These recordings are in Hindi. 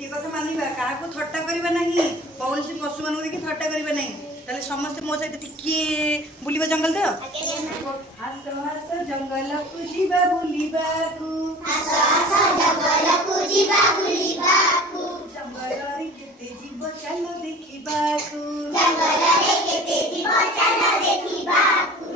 गोटे कथा मानिबा काहाको थट्टा करिबा नहीं कौन सी पशु मानू देखि थट्टा करिबा नहीं ताले समस्त मो सहित टिके बुलिबा जंगल दे हस हस जंगल को जीवा बुलिबा को हस हस जंगल को जीवा बुलिबा को जंगल रे केते जीव चलो देखिबा को जंगल रे केते जीव चलो देखिबा को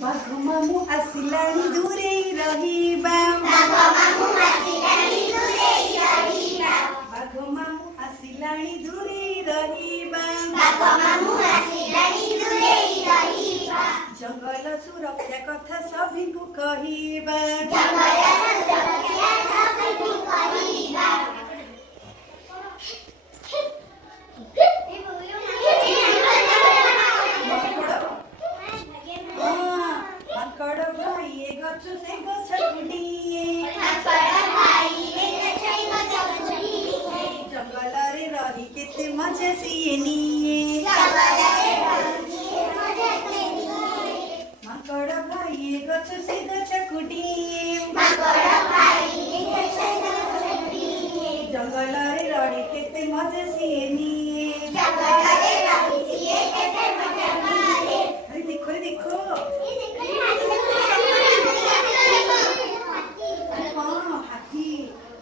बाघ मामू आसिलानी दूरे रहिबा बाघ मामू आसिलानी दूरे रहिबा बाघ मामू आसिलानी दूरे रहिबा बाघ मामू आसिलानी दूरे रहिबा जंगल सुरक्षा कथा सभी को कहिबा जंगल सुरक्षा सबको कहिबा माकड़ भाई ए गछ से गछ कुटिए माकड़ भाई ए गछ से गछ कुटिए जंगल रे रही केते मजे सिएनिए जंगल रे रही मजे सिएनिए माकड़ भाई ए गछ से गछ कुटिए माकड़ भाई ए गछ से गछ कुटिए जंगल रे रही केते मजे सिएनिए जंगल रे रही सिए केते मजे सिए अरे देखो हाँ हाथी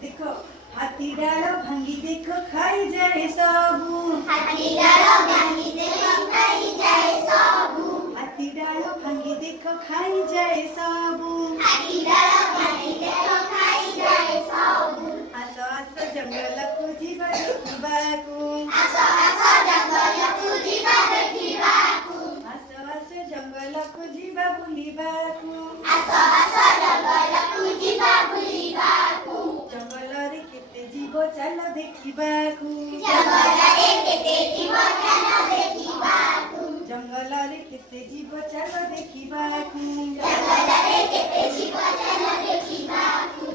देखो हाथी डाल भांगी देखो खाई जाए सबू हाथी डाल भांगी देखो खाई जाए सबू हाथी डाल भांगी देखो खाई जाए सबू हाथी डाल भांगी देखो खाई जाए सबू आस आस जंगल को जीवा देखिबाकू आस आस जंगल को जीवा देखिबाकू आस आस जंगल को जीवा बुलिबाकू आस आस जंगल को जीवा बुलिबाकू जंगल रे केते जीव चल देखिबाकू जंगल रे केते जीव चल देखिबाकू जंगल रे केते जीव चल देखिबाकू जंगल रे केते जीव चल देखिबाकू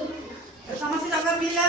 तो समस्त जंगल मिला